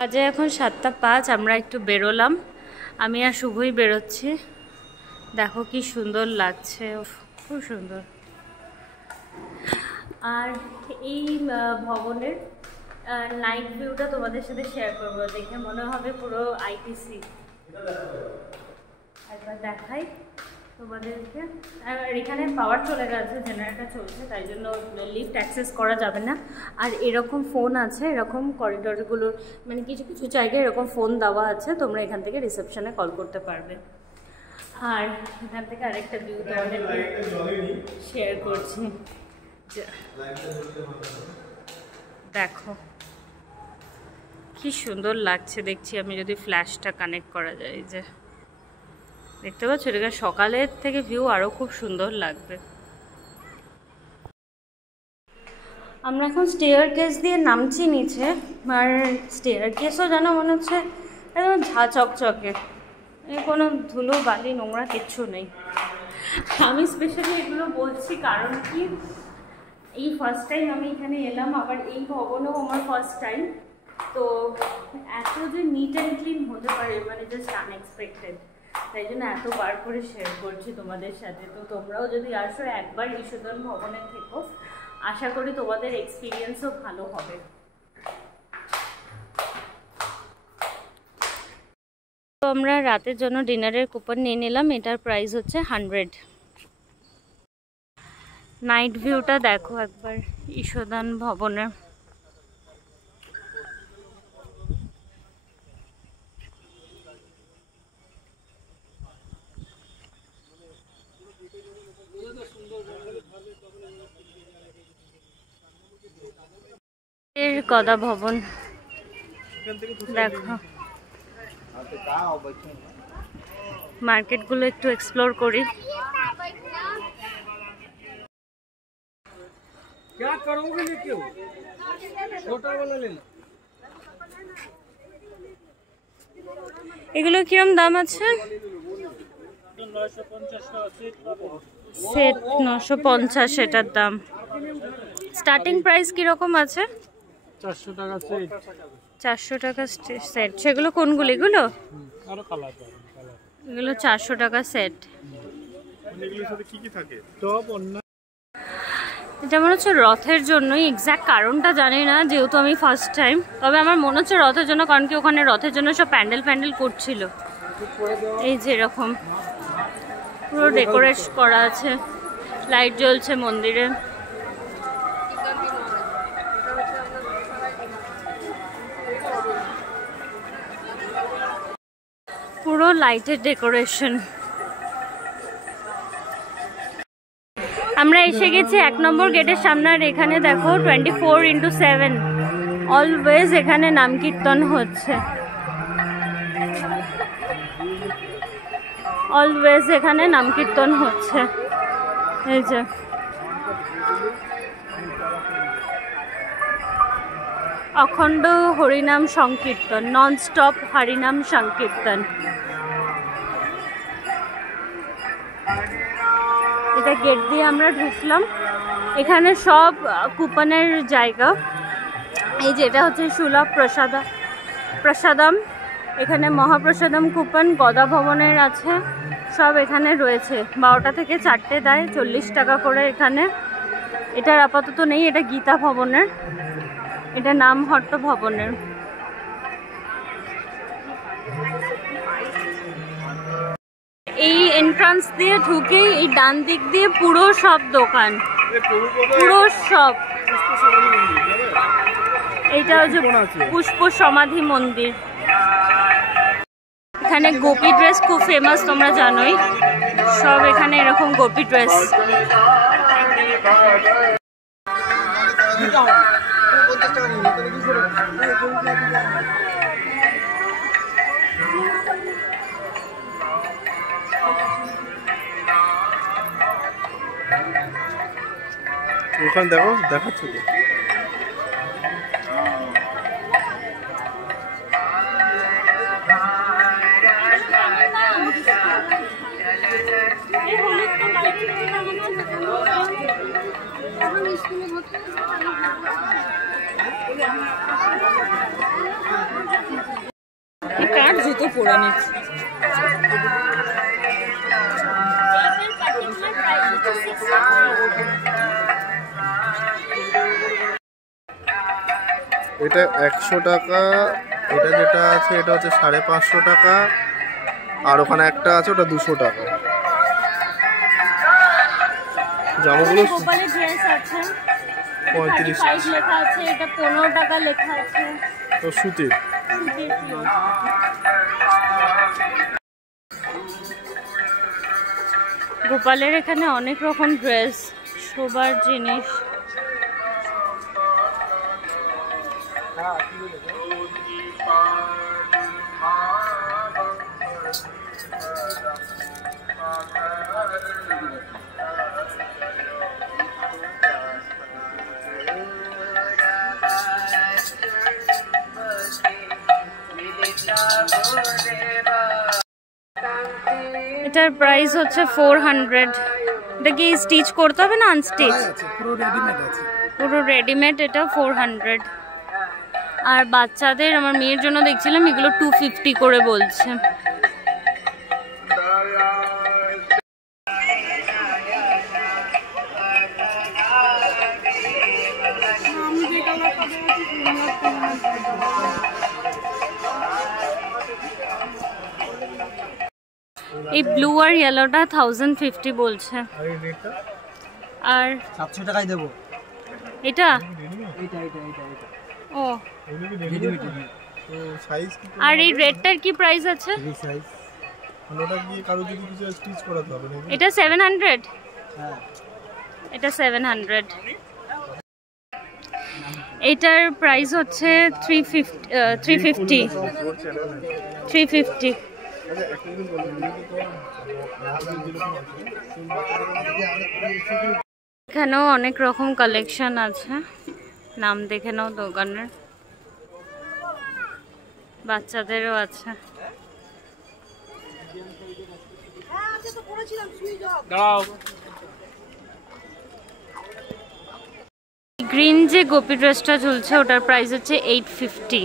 বাজে এখন 7:05। আমরা একটু বেরোলাম, আমি আর শুভই বেরোচ্ছি। দেখো কি সুন্দর লাগছে, খুব সুন্দর। আর এই ভবনের নাইট ভিউটা তোমাদের সাথে শেয়ার করবো, দেখে মনে হবে পুরো আইটিসি। একবার দেখাই তোমাদেরকে। আর এখানে পাওয়ার চলে গেছে, জেনারেটর চলছে, তাই জন্য লিফট অ্যাক্সেস করা যাবে না। আর এরকম ফোন আছে, এরকম করিডোরগুলো মানে কিছু কিছু জায়গায় এরকম ফোন দেওয়া আছে, তোমরা এখান থেকে রিসেপশনে কল করতে পারবে। আর এখান থেকে আরেকটা ভিউ তোমাদেরকে শেয়ার করছি। দেখো কি সুন্দর লাগছে, দেখছি আমি যদি ফ্ল্যাশটা কানেক্ট করা যায়, যে দেখতে পাচ্ছ, এটা সকালের থেকে ভিউ আরও খুব সুন্দর লাগবে। আমরা এখন স্টেয়ার কেস দিয়ে নামছি নিচে, আর স্টেয়ার কেসও যেন মনে হচ্ছে একদম ঝা চকচকে, কোনো ধুলো বালি নোংরা কিচ্ছু নেই। আমি স্পেশালি এগুলো বলছি কারণ কি, এই ফার্স্ট টাইম আমি এখানে এলাম, আবার এই ভবনেও আমার ফার্স্ট টাইম। তো এত যে নিট অ্যান্ড ক্লিন হতে পারে মানে জাস্ট আনএক্সপেক্টেড, তাই জন্য এতবার করে শেয়ার করছি তোমাদের সাথে। তো তোমরাও যদি আসো একবার ঈশোধন ভবনে থেকো, আশা করি তোমাদের এক্সপিরিয়েন্সও ভালো হবে। তো আমরা রাতের জন্য ডিনারের কুপন নিয়ে নিলাম, এটার প্রাইস হচ্ছে 100। নাইট ভিউটা দেখো একবার ঈশোধন ভবনে। গদা ভবন দেখো, মার্কেটগুলো একটু এক্সপ্লোর করি। এগুলো কিরম দাম আছে? সেট 950 এটার দাম। স্টার্টিং প্রাইস কিরকম আছে? 400 টাকা সেট। 400 টাকা সেট। সেগুলো কোনগুলো? এগুলো এগুলো 400 টাকা সেট। এটা মনে হচ্ছে রথের জন্যই, এক্স্যাক্ট কারণটা জানি না যেহেতু আমি ফার্স্ট টাইম, তবে আমার মনে হচ্ছে রথের জন্য, কারণ কি ওখানে রথের জন্য সব প্যান্ডেল করছিল। এই যে এরকম পুরো ডেকোরেট করা আছে, লাইট জ্বলছে মন্দিরে। পুরো লাইটের ডেকোরেশন। আমরা এসে গেছি 1 নম্বর গেটের সামনে, আর এখানে দেখো 24x7 অলওয়েজ এখানে নাম কীর্তন হচ্ছে। অলওয়েজ এখানে নাম কীর্তন হচ্ছে। এই যে অখণ্ড হরিনাম সংকীর্তন, নন স্টপ হরিনাম সংকীর্তন। এটা গেট দিয়ে আমরা ঢুকলাম, এখানে সব কুপনের জায়গা। এই যে এটা হচ্ছে সুলভ প্রসাদম, এখানে মহাপ্রসাদম কুপন গদা ভবনের আছে, সব এখানে রয়েছে। 12টা থেকে 4টে দেয়, 40 টাকা করে এখানে। এটার আপাতত নেই, এটা গীতা ভবনের, এটা নামহট্ট ভবনের। এই এন্ট্রান্স দিয়ে ঢুকেই এই ডান দিক দিয়ে পুরো সব দোকান, পুরো সব। এইটা হচ্ছে পুষ্প সমাধি মন্দির। এখানে গোপী ড্রেস খুব ফেমাস, তোমরা জানোই। সব এখানে এরকম গোপী ড্রেস। ওখানে দেখো, দেখাচ্ছ তো। কার জুতো পরে নিচ্ছে। এটা 100 টাকা, এটা যেটা আছে এটা হচ্ছে 550 টাকা, আর ওখানে একটা আছে ওটা 200 টাকা। জামাগুলো গোপালের ড্রেস আছে 35 লেখা আছে, এটা 15 টাকা লেখা আছে। তো সুতির। গোপালের এখানে অনেক রকম ড্রেস, শোবার জিনিস। এটার প্রাইস হচ্ছে 400। এটা কি স্টিচ করতে হবে না আনস্টিচ? পুরো রেডিমেড আছে। পুরো রেডিমেড, এটা 400। আর বাচ্চাদের, আমার মেয়ের জন্য দেখছিলাম, এগুলো 250 করে বলছে। এই ব্লু আর ইয়েলোটা 1050 বলছে। আর 700 টাকায় দেবো। এটা ও, তো সাইজ কি? আর এই রেডটার কি প্রাইস আছে? এই সাইজ ওটা কি কারো যদি কিছু স্টিচ করাতে হবে নাকি? এটা 700। হ্যাঁ, এটা 700। এটার প্রাইস হচ্ছে 350। এখানেও অনেক রকম কালেকশন আছে, নাম দেখে নাও দোকানের। বাচ্চাদেরও আছে। গ্রিন যে গোপী ড্রেসটা ঝুলছে ওটার প্রাইস হচ্ছে 850।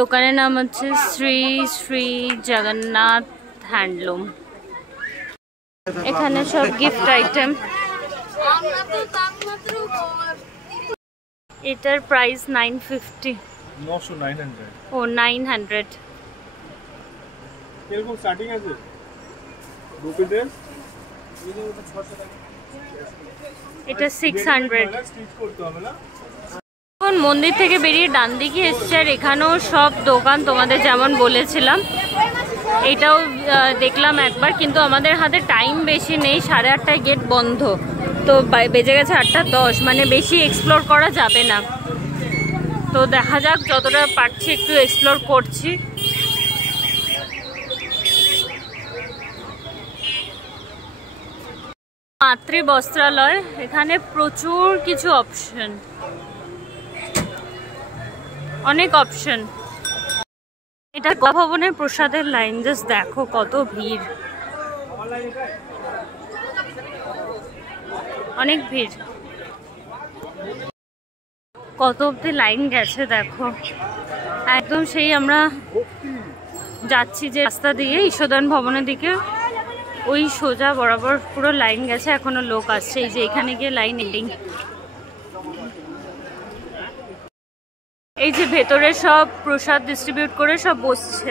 দোকানের নাম হচ্ছে শ্রী শ্রী জগন্নাথ হ্যান্ডলুম। এখানে সব গিফট আইটেম। এটার প্রাইস 950। 900 ও 900। এরকম স্টার্টিং আছে গোপী ড্রেস। এটা 600। স্টিচ করতে হবে না? এখন মন্দির থেকে বেরিয়ে ডান দিকে এসছে, আর এখানেও সব দোকান তোমাদের যেমন বলেছিলাম। এটাও দেখলাম একবার, কিন্তু আমাদের হাতে টাইম বেশি নেই, 8:30টায় গেট বন্ধ, তো বেজে গেছে 8:10, মানে বেশি এক্সপ্লোর করা যাবে না। তো দেখা যাক, যতটা পারছি একটু এক্সপ্লোর করছি। মাতৃ বস্ত্রালয়, এখানে প্রচুর কিছু অপশন, অনেক অপশন। এটা ভবনের প্রসাদের লাইন, জাস্ট দেখো কত ভিড়, অনেক ভিড়। কত অব্দি লাইন গেছে দেখো, একদম সেই আমরা যাচ্ছি যে রাস্তা দিয়ে ঈশ্বরদান ভবনের দিকে, ওই সোজা বরাবর পুরো লাইন গেছে, এখনো লোক আসছে। এই যে এখানে গিয়ে লাইন এন্ডিং। এই যে ভেতরে সব প্রসাদ ডিস্ট্রিবিউট করে সব বসছে।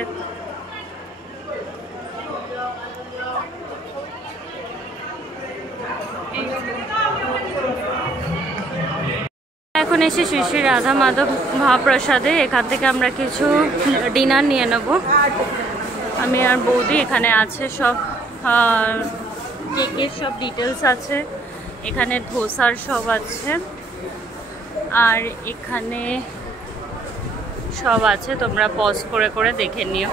এসে শ্রী শ্রী রাধা মাধব মহাপ্রসাদে। এখান থেকে আমরা কিছু ডিনার নিয়ে নেব। আমি আর বৌদি এখানে আছে, সব কেকের সব ডিটেলস আছে, এখানে ধোসার সব আছে, আর এখানে সব আছে, তোমরা পজ করে করে দেখে নিও।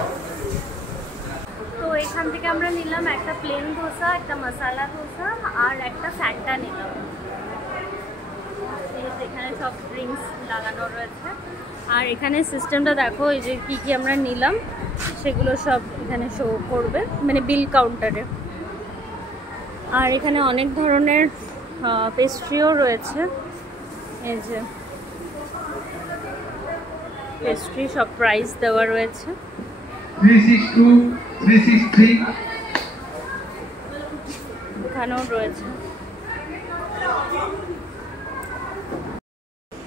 তো এখান থেকে আমরা নিলাম একটা প্লেন ধোসা, একটা মশালা ধোসা আর একটা ফ্যান্টা নিলাম। এখানে সব ড্রিঙ্কস লাগানো রয়েছে। আর এখানে সিস্টেমটা দেখো, এই যে কী কী আমরা নিলাম সেগুলো সব এখানে শো করবে, মানে বিল কাউন্টারে। আর এখানে অনেক ধরনের পেস্ট্রিও রয়েছে, এই যে পেস্ট্রি সব প্রাইস দেওয়া রয়েছে। 362, 363 এখানেও রয়েছে।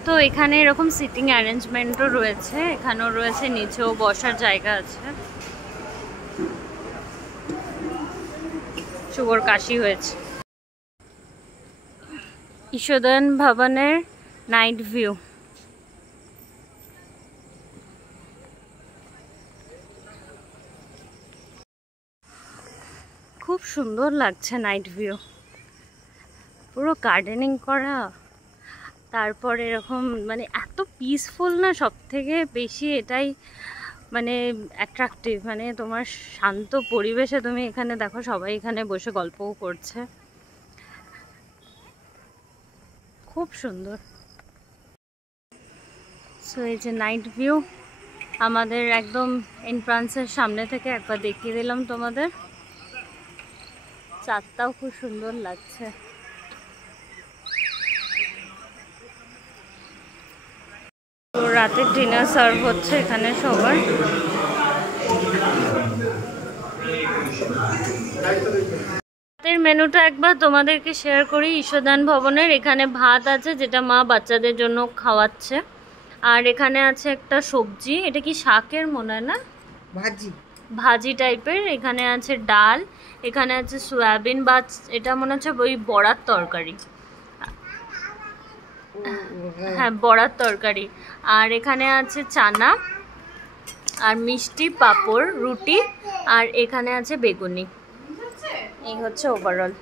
তো এখানে এরকম সিটিং অ্যারেঞ্জমেন্টও রয়েছে, এখানেও রয়েছে, নিচেও বসার জায়গা আছে। শুভর কাশি হয়েছে। ঈশোদান ভবনের নাইট ভিউ। খুব সুন্দর লাগছে নাইট ভিউ, পুরো গার্ডেনিং করা, তারপর এরকম মানে এত পিসফুল না, সব থেকে বেশি এটাই মানে অ্যাট্রাকটিভ। মানে তোমার শান্ত পরিবেশে তুমি এখানে দেখো সবাই এখানে বসে গল্পও করছে, খুব সুন্দর। সো এই যে নাইট ভিউ আমাদের একদম এন্ট্রান্সের সামনে থেকে একবার দেখিয়ে দিলাম তোমাদের। চাঁদটাও খুব সুন্দর লাগছে। তো রাতের ডিনার সার্ভ হচ্ছে এখানে সবার। রাতের মেনুটা একবার তোমাদেরকে শেয়ার করি। ঈশোদান ভবনের এখানে ভাত আছে, যেটা মা বাচ্চাদের জন্য খাওয়াচ্ছে, আর এখানে আছে একটা সবজি, এটা কি শাকের মনে হয় না, ভাজি টাইপের। এখানে আছে ডাল, এখানে আছে সয়াবিন বা এটা মনে হচ্ছে ওই বড়ার তরকারি, হ্যাঁ বড়ার তরকারি। আর এখানে আছে চানা আর মিষ্টি, পাঁপড়, রুটি, আর এখানে আছে বেগুনি। এই হচ্ছে ওভারঅল।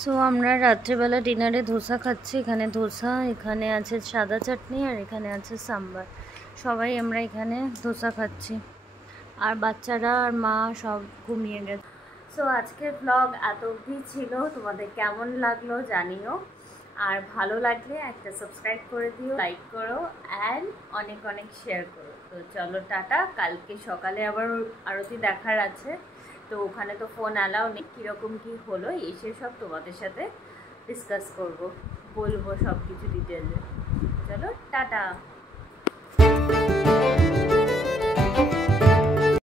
সো আমরা রাত্রেবেলা ডিনারে ধোসা খাচ্ছি। এখানে ধোসা, এখানে আছে সাদা চাটনি, আর এখানে আছে সাম্বার। সবাই আমরা এখানে ধোসা খাচ্ছি, আর বাচ্চারা আর মা সব ঘুমিয়ে গেছে। সো আজকের ব্লগ এত অবধি ছিল। তোমাদের কেমন লাগলো জানিও, আর ভালো লাগলে একটা সাবস্ক্রাইব করে দিও, লাইক করো, অ্যান্ড অনেক অনেক শেয়ার করো। তো চলো টাটা। কালকে সকালে আবার আরতি দেখার আছে, তো ওখানে তো ফোন অ্যালাউ নেই। কীরকম কী হলো এসে সব তোমাদের সাথে ডিসকাস করবো, বলবো সব কিছু ডিটেলসে। চলো টাটা।